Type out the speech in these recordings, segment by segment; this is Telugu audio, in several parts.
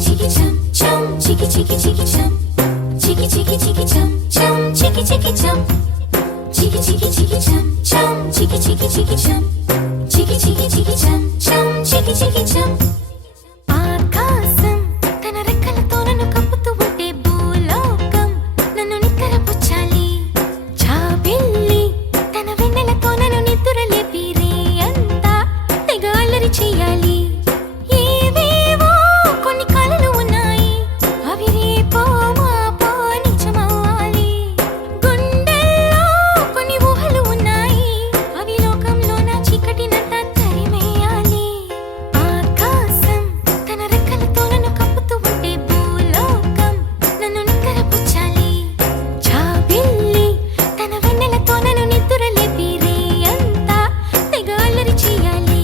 chiki chum chum, chiki chiki chiki chum, chiki chiki chiki chum chum, chiki chiki chum, chiki chiki chiki chum chum, chiki chiki chiki chum, chiki chiki chiki chum chum, chiki chiki chum. ఆకాశం తన రెక్కలతో నన్ను కప్పుతూ ఉంటే భూలోకం నన్ను నిక్కరపుచ్చాలి. జాబిల్లి తన వెన్నెలతో నన్ను నిద్రలేపి రే అంతా తెగ అల్లరి చెయ్యాలి. ఏవేవో కొన్ని కలలు ఉన్నాయి, అవి రేపో మాపో నిజమవ్వాలి. గుండెల్లో కొన్ని ఊహలు ఉన్నాయి, అవి లోకంలో నా చీకటినంతా తరిమేయాలి. ఆకాశం తన రెక్కలతో నన్ను కప్పుతూ ఉంటే భూలోకం నన్ను నిక్కరపుచ్చాలి. జాబిల్లి తన వెన్నెలతో నన్ను నిద్రలేపి రే అంతా తెగ అల్లరి చెయ్యాలి.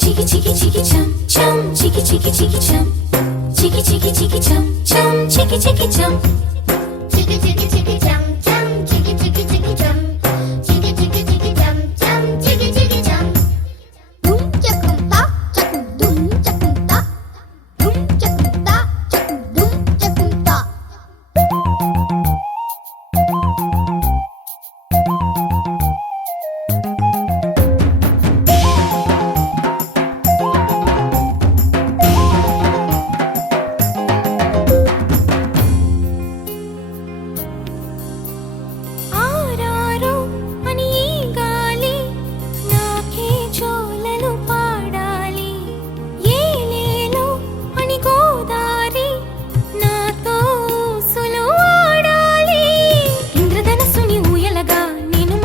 చికి చికి చికి చం చం, చికి చికి చికి చం, చికి చికి చికి చం చం, చికి చికి చం.